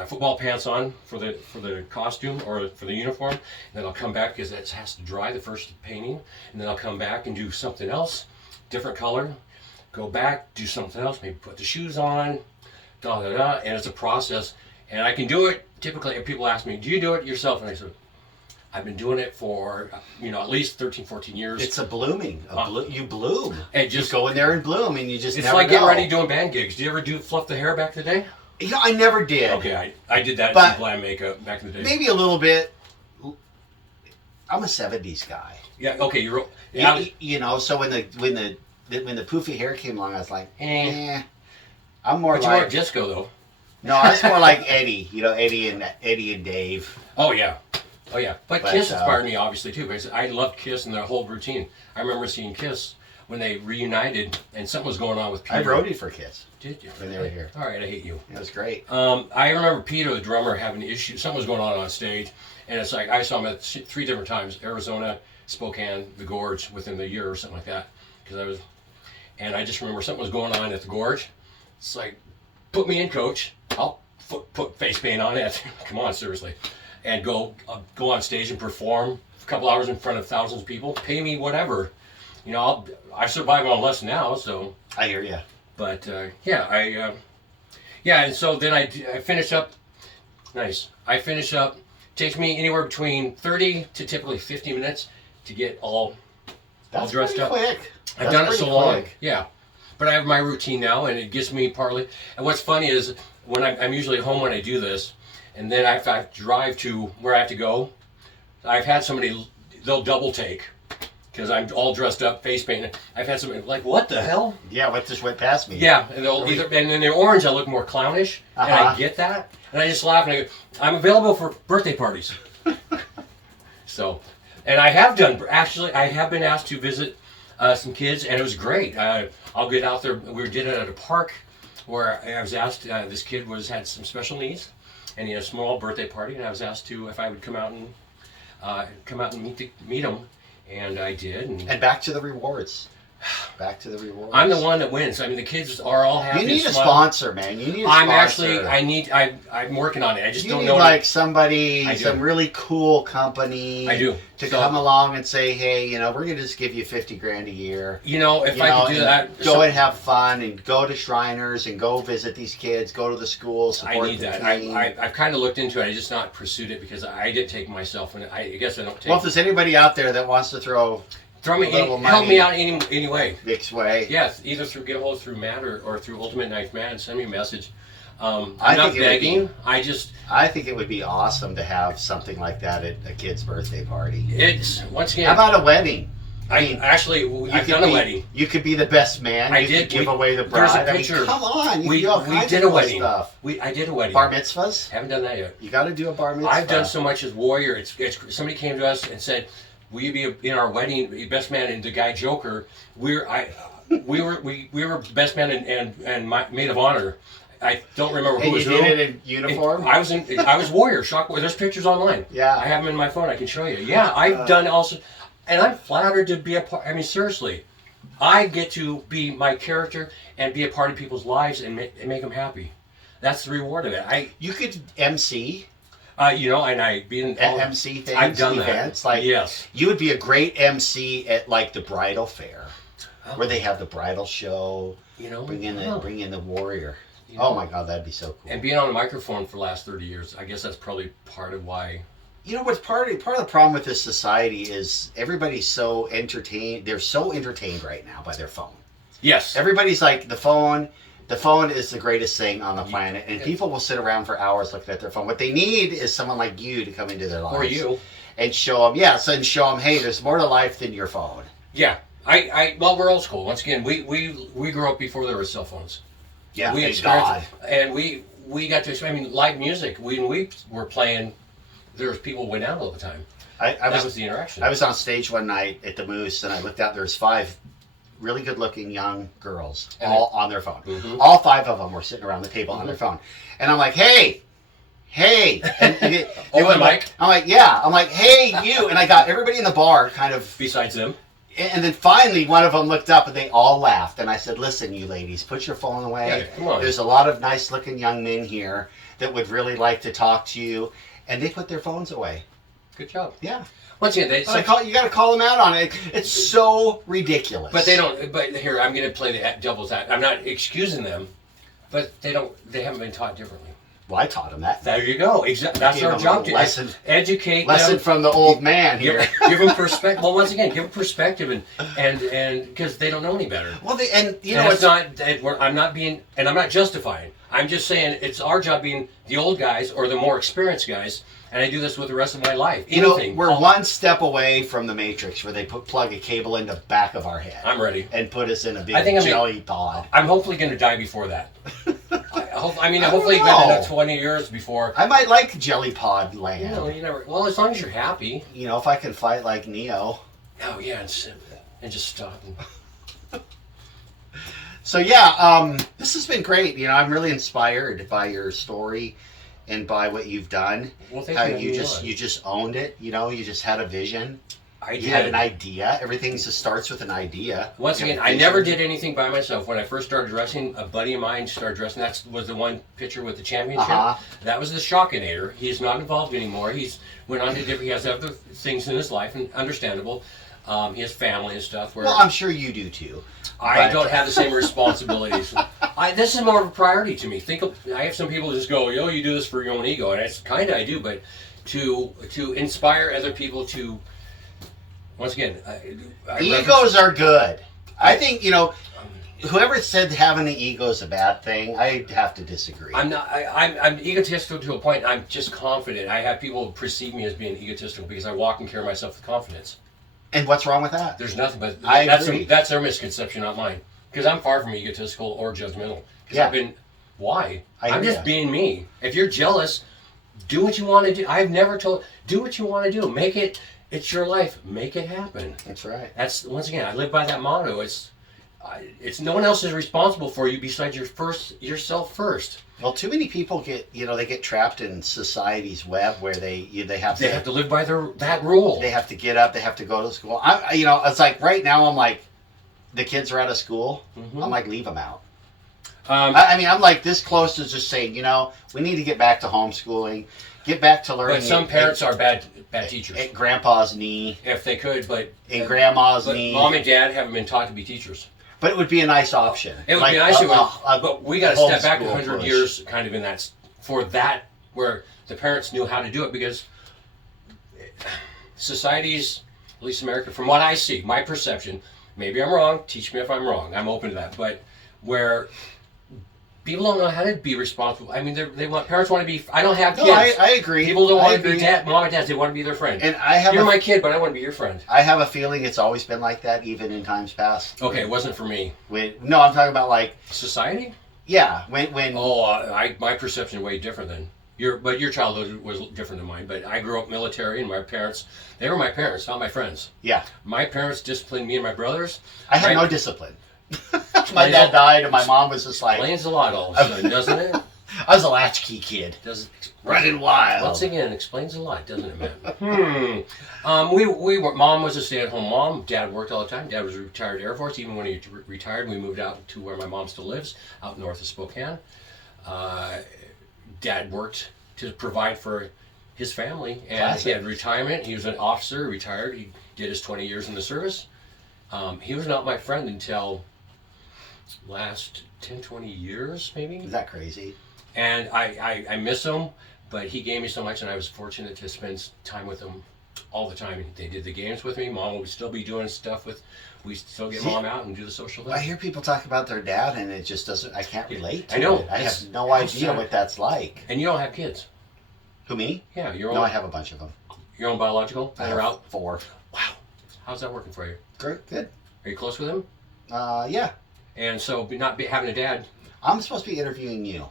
football pants on for the costume or for the uniform. And then I'll come back because it has to dry, the first painting, and then I'll come back and do something else, different color. Go back, do something else, maybe put the shoes on, and it's a process. And I can do it. Typically, if people ask me, "Do you do it yourself?" And I said, I've been doing it for, at least 13, 14 years. It's a blooming. You bloom. And You go in there and bloom, and you just It's never like getting know. ready doing band gigs. Do you ever fluff the hair back in the day? I never did. Okay, I did that But in glam makeup back in the day. Maybe a little bit. I'm a '70s guy. Yeah. Okay. You're. So when the poofy hair came along, I was like, Eh. I'm more But you are like disco though. no, I was more like Eddie. Eddie and Dave. Oh yeah. Oh yeah. But Kiss But, inspired me obviously too because I loved Kiss and their whole routine. I remember seeing Kiss when they reunited and something was going on with Peter. I roadied for Kiss Did you? when they were here. All right. I hate you. It was great. I remember Peter, the drummer, having issues. Something was going on stage, and it's like I saw him at 3 different times: Arizona, Spokane, the Gorge, within the year or something like that. And I just remember something was going on at the Gorge. It's like, put me in, coach. I'll put face paint on it. Come on, seriously, and go on stage and perform a couple hours in front of thousands of people. Pay me whatever. I survive on less now, so. I hear you. But and so then I finish up. Nice. I finish up. Takes me anywhere between 30 to typically 50 minutes to get all dressed up. Quick. I've done it so long. Yeah. But I have my routine now, and it gives me partly. And what's funny is when I'm usually home when I do this, and then I have to drive to where I have to go. I've had somebody, they'll double take. Because I'm all dressed up, face painted. I've had somebody like, "What the hell?" Yeah, what just went past me? Yeah, and then they're orange. I look more clownish, and I get that, and I just laugh and I go, "I'm available for birthday parties." So, and I have been asked to visit some kids, and it was great. I'll get out there. We did it at a park where I was asked. This kid had some special needs, and he had a small birthday party, and I was asked if I would come out and meet him. And I did. And back to the rewards. Back to the rewards. I'm the one that wins. I mean, the kids are all happy. You need a smile. sponsor, man. You need a sponsor. I'm working on it. I just You don't need know. like somebody, I do. some really cool company. I do. To come along and say, hey, we're going to just give you $50,000 a year. If I could do that. Go and have fun and go to Shriners and go visit these kids, go to the schools, support I need the that. team. I've kind of looked into it. I just not pursued it because I did take myself, and I guess I don't take. Well, if there's anybody out there that wants to throw me, little help me money out any way. Vic's way. Yes, either get a hold through Matt or through Ultimate Knife Man. Send me a message. I'm I not think it would begging. I think it would be awesome to have something like that at a kid's birthday party. It's once again. How about a wedding? I've done a wedding. You could be the best man. I you did. Could give away the There's bride. a picture. Come on. You We do all kinds did of a cool wedding. stuff. I did a wedding. Bar mitzvahs? Haven't done that yet. You got to do a bar mitzvah. I've done so much as warrior. It's somebody came to us and said, "Will you be in our wedding, best man?" And the guy Joker, we were best man and maid of honor. I don't remember who And was you who. did it in uniform? I was warrior. Shock warrior. There's pictures online. Yeah. I have them in my phone. I can show you. Yeah, I've done also, and I'm flattered to be a part. I mean, seriously, I get to be my character and be a part of people's lives and make them happy. That's the reward of it. You could MC. And I being MC things, I've done events. that. Like, yes. You would be a great MC at like the bridal fair, where they have the bridal show. Bring in the warrior. Oh my God, that'd be so cool. And being on a microphone for the last 30 years, I guess that's probably part of why. What's part of the problem with this society is everybody's so entertained. They're so entertained right now by their phone. Yes. Everybody's like the phone. The phone is the greatest thing on the planet, and people will sit around for hours looking at their phone. What they need is someone like you to come into their lives. Or you. And show them, hey, there's more to life than your phone. Yeah. Well, we're old school. Once again, we grew up before there were cell phones. Yeah, we thank experienced God. it. And we got to. I mean, live music. When we were playing, there was people went out all the time. I That was was the interaction. I was on stage one night at the Moose, and I looked out. There's 5 really good-looking young girls, And all on their phone. Mhm. All 5 of them were sitting around the table on their phone, and I'm like, "Hey, hey!" And they Over went the mic? I'm like, "Yeah." I'm like, "Hey, you!" And I got everybody in the bar kind of. Besides them, And then finally, one of them looked up, and they all laughed. And I said, "Listen, you ladies, put your phone away. Yeah, come on. There's a lot of nice-looking young men here that would really like to talk to you." And they put their phones away. good job. Yeah. Once again, So you got to call them out on it. It's so ridiculous. but they don't. But here, I'm going to play the devil's act. I'm not excusing them, but they don't. They haven't been taught differently. Well, I taught them that. There you go. Exactly. That's Give our them a job to lesson. educate Lesson them. from the old man here. Give them perspective. Well, once again, give them perspective, and because they don't know any better. Well, and you And know, it's not. I'm not being, and I'm not justifying. I'm just saying it's our job being the old guys or the more experienced guys, and I do this with the rest of my life. you know, Anything. we're one step away from the Matrix, where they plug a cable in the back of our head I'm ready. and put us in a big I think I'm jelly pod. I'm hopefully going to die before that. I mean, I don't hopefully, know. within 20 years before. I might like jelly pod land. You never. Well, as long as you're happy. You know, if I can fight like Neo. Oh yeah, and just stop. So yeah, this has been great. You know, I'm really inspired by your story and by what you've done. Well, thank How you. you just owned it. You know, you just had a vision. I You had did. an idea. Everything just starts with an idea. Once You have again, a I never vision. did anything by myself. When I first started dressing, a buddy of mine started dressing. That was the one picture with the championship. Uh-huh. That was the Shockinator. He's not involved anymore. He's went on to different. He has other things in his life, and understandable. He has family and stuff. Where Well, I'm sure you do too. I but- don't have the same responsibilities. This is more of a priority to me. I have some people just go, "Yo, you do this for your own ego," and it's kind of I do, but to inspire other people to. Once again, Egos are good. I think, you know, whoever said having an ego is a bad thing, I have to disagree. I'm not. I'm egotistical to a point. I'm just confident. I have people perceive me as being egotistical because I walk and carry myself with confidence. And what's wrong with that? There's nothing but I that's agree. that's their misconception, not mine. Because I'm far from egotistical or judgmental. Because Yeah. I've been. Why? I I'm hear just ya. being me. If you're jealous, do what you want to do. I've never told. Do what you want to do. Make it. It's your life. Make it happen. That's right. That's once again. I live by that motto. It's no one else is responsible for you besides yourself first. Well, too many people they get trapped in society's web where they have They have to live by that rule. they have to get up, they have to go to school. It's like right now I'm like, the kids are out of school. Mhm. I'm like, leave them out. Um, I mean, I'm like this close to just saying, we need to get back to homeschooling, get back to learning. but some parents are bad teachers. at grandpa's knee, If they could, but grandma's but knee. mom and dad haven't been taught to be teachers. But it would be a nice option. It would Like be nice, a but we got to step back homeschool 100 push. years, kind of in that where the parents knew how to do it because societies, at least America, from what I see, my perception, maybe I'm wrong. Teach me if I'm wrong. I'm open to that. But where people don't know how to be responsible. I mean, parents want to be. I don't have kids. No, I agree. People don't I want to agree. be mom and dads. They want to be their friend. And I have You're a, my kid, but I want to be your friend. I have a feeling it's always been like that, even in times past. Okay, it wasn't for me. No, I'm talking about like, Society? yeah, when Oh, my perception way different than your childhood was different than mine. But I grew up military, and my parents, they were my parents, not my friends. yeah, My parents disciplined me and my brothers. I had My- no discipline. My dad died, and my mom was just like, Explains a lot all of a sudden, doesn't it? I was a latchkey kid, Does running wild. Once again, explains a lot, doesn't it, man? We were. Mom was a stay-at-home mom. Dad worked all the time. Dad was a retired Air Force. Even when he retired, we moved out to where my mom still lives, out north of Spokane. Dad worked to provide for his family, and he Classic. had retirement. He was an officer, retired. He did his 20 years in the service. He was not my friend until last 10, 20 years, maybe. Is that crazy? And I miss him, but he gave me so much, and I was fortunate to spend time with him all the time. They did the games with me. Mom would still be doing stuff with. We still get See, mom out and do the social I thing. hear people talk about their dad, and it just doesn't. I can't relate. To I know. It. I It's- have no idea sad. what that's like. And you don't have kids. Who, me? Yeah, your own. No, I have a bunch of them. Your own biological. I That are have out. 4. Wow. How's that working for you? Great, good. Are you close with him? Yeah. And so, having a dad. I'm supposed to be interviewing you.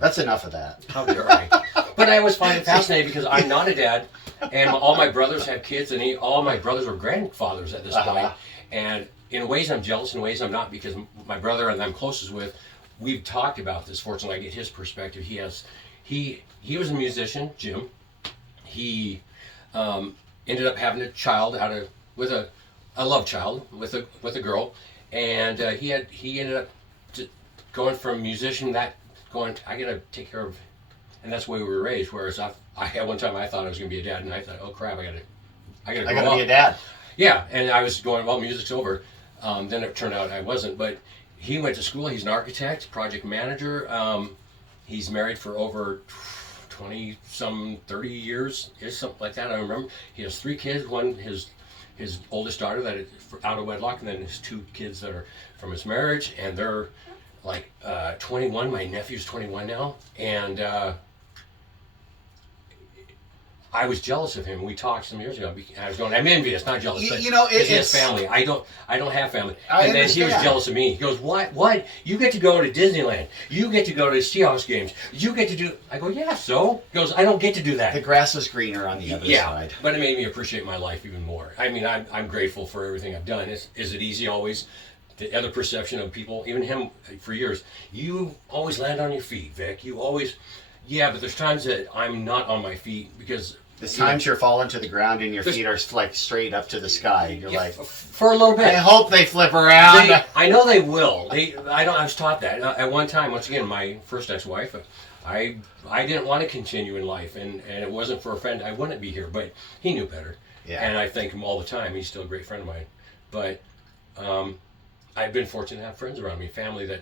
That's enough of that. How dare I? But I always find it fascinating because I'm not a dad, and all my brothers have kids, and all my brothers are grandfathers at this point. And in ways I'm jealous, in ways I'm not, because my brother and I'm closest with, we've talked about this. Fortunately, I get his perspective. He was a musician, Jim. He ended up having a child with a love child with a girl, and he ended up going from musician I gotta take care of, and that's the way we were raised. Whereas I at one time I thought I was gonna be a dad, and I thought, oh crap, I gotta grow up. Be a dad. Yeah, and I was going, well, music's over. Then it turned out I wasn't, but he went to school. He's an architect, project manager. He's married for over 30 years, is something like that. I remember. He has 3 kids. One, his oldest daughter that is out of wedlock, and then his 2 kids that are from his marriage, and they're like 21. My nephew's 21 now, and I was jealous of him. We talked some years ago. I was going, I'm envious, not jealous. But You know, he has family. I don't have family. I And then he was understand. jealous of me. He goes, what? You get to go to Disneyland. You get to go to Seahawks games. You get to do. I go, yeah. So he goes, I don't get to do that. The grass is greener on the other side. But it made me appreciate my life even more. I mean, I'm grateful for everything I've done. Is it easy always? The other perception of people, even him for years, you always land on your feet, Vic. You always, yeah, but there's times that I'm not on my feet because There's times you're falling to the ground and your feet are like straight up to the sky. You're like, for a little bit. I hope they flip around. I know they will. I was taught that at one time. Once again, my first ex-wife, I didn't want to continue in life, and it wasn't for a friend. I wouldn't be here, but he knew better. Yeah. And I thank him all the time. He's still a great friend of mine. But I've been fortunate to have friends around me, family that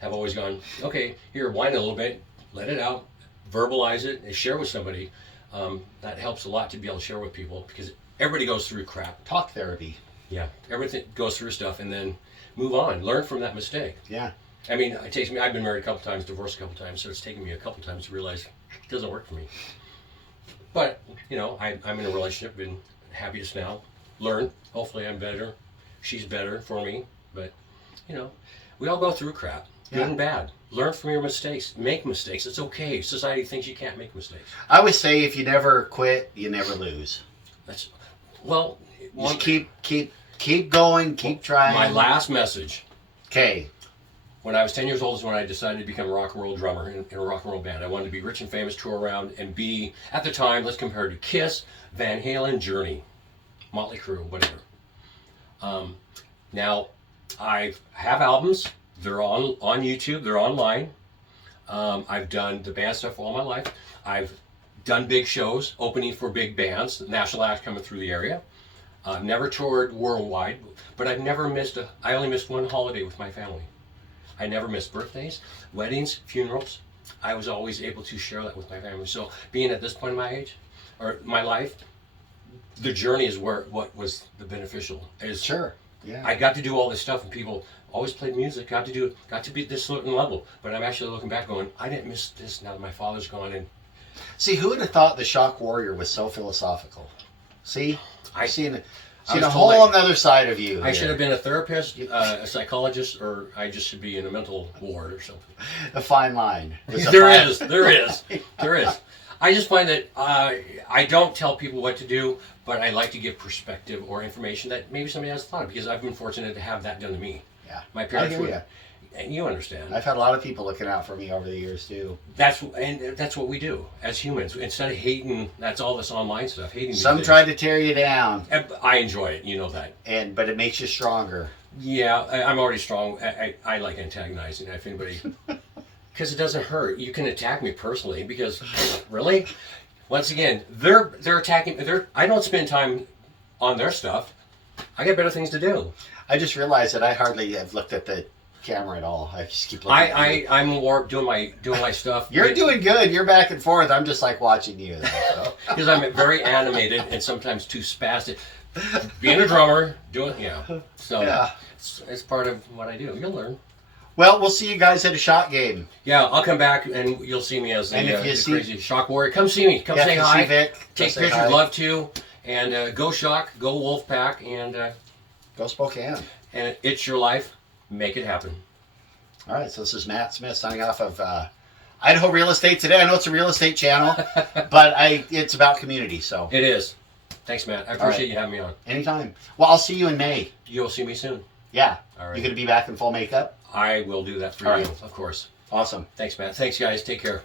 have always gone, okay, here, whine a little bit, let it out, verbalize it, and share with somebody. That helps a lot to be able to share with people because everybody goes through crap. Talk therapy. Yeah, everything goes through stuff, and then move on. Learn from that mistake. Yeah. I mean, it takes me. I've been married a couple times, divorced a couple times, so it's taken me a couple times to realize it doesn't work for me. But I'm in a relationship, been happiest now. Learn. Hopefully, I'm better. She's better for me. But we all go through crap, good and bad. Learn from your mistakes. Make mistakes. It's okay. Society thinks you can't make mistakes. I always say if you never quit, you never lose. That's well. Just keep going. Keep trying. My last message. Okay. When I was 10 years old is when I decided to become a rock and roll drummer in a rock and roll band. I wanted to be rich and famous, tour around, and be, at the time, let's compare it to Kiss, Van Halen, Journey, Motley Crue, whatever. Now, I have albums. They're on YouTube. They're online. I've done the band stuff all my life. I've done big shows, opening for big bands, national acts coming through the area. I've never toured worldwide, but I've never I only missed one holiday with my family. I never missed birthdays, weddings, funerals. I was always able to share that with my family. So being at this point in my age, or my life, the journey is what was the beneficial. Sure. Yeah. I got to do all this stuff, and people always played music, got to be at this certain level. But I'm actually looking back going, I didn't miss this now that my father's gone. And See, who would have thought the Shock Warrior was so philosophical? See? I've seen a whole other side of you. I should have been a therapist, a psychologist, or I just should be in a mental ward or something. A fine line. There is. I just find that I don't tell people what to do, but I like to give perspective or information that maybe somebody hasn't thought of, because I've been fortunate to have that done to me. Yeah. My parents I hear were, ya. and you understand. I've had a lot of people looking out for me over the years too. That's what we do as humans. Instead of hating, that's all this online stuff. Hating. Some try to tear you down, I enjoy it. You know that. but it makes you stronger. Yeah, I'm already strong. I like antagonizing. If anybody, because it doesn't hurt. You can attack me personally because, really, once again, they're attacking. I don't spend time on their stuff. I got better things to do. I just realized that I hardly have looked at the camera at all. I just keep looking. I'm more doing my stuff. You're doing good. You're back and forth. I'm just like watching you. Because I'm very animated and sometimes too spastic. Being a drummer, So Yeah. it's part of what I do. You'll learn. Well, we'll see you guys at a shot game. Yeah, I'll come back and you'll see me as And if you the see- crazy Shock Warrior. Come see me. Come Yeah, say if you hi. see Vic, Take say pictures. hi. Love to. And go Shock. Go Wolfpack. Go Spokane. And it's your life. Make it happen. All right, so this is Matt Smith signing off of Idaho Real Estate Today. I know it's a real estate channel, but it's about community. So It is. Thanks, Matt. I appreciate you having me on. anytime. Well, I'll see you in May. You'll see me soon. Yeah. All right. You going to be back in full makeup? I will do that for All you, right. of course. Awesome. Thanks, Matt. Thanks, guys. Take care.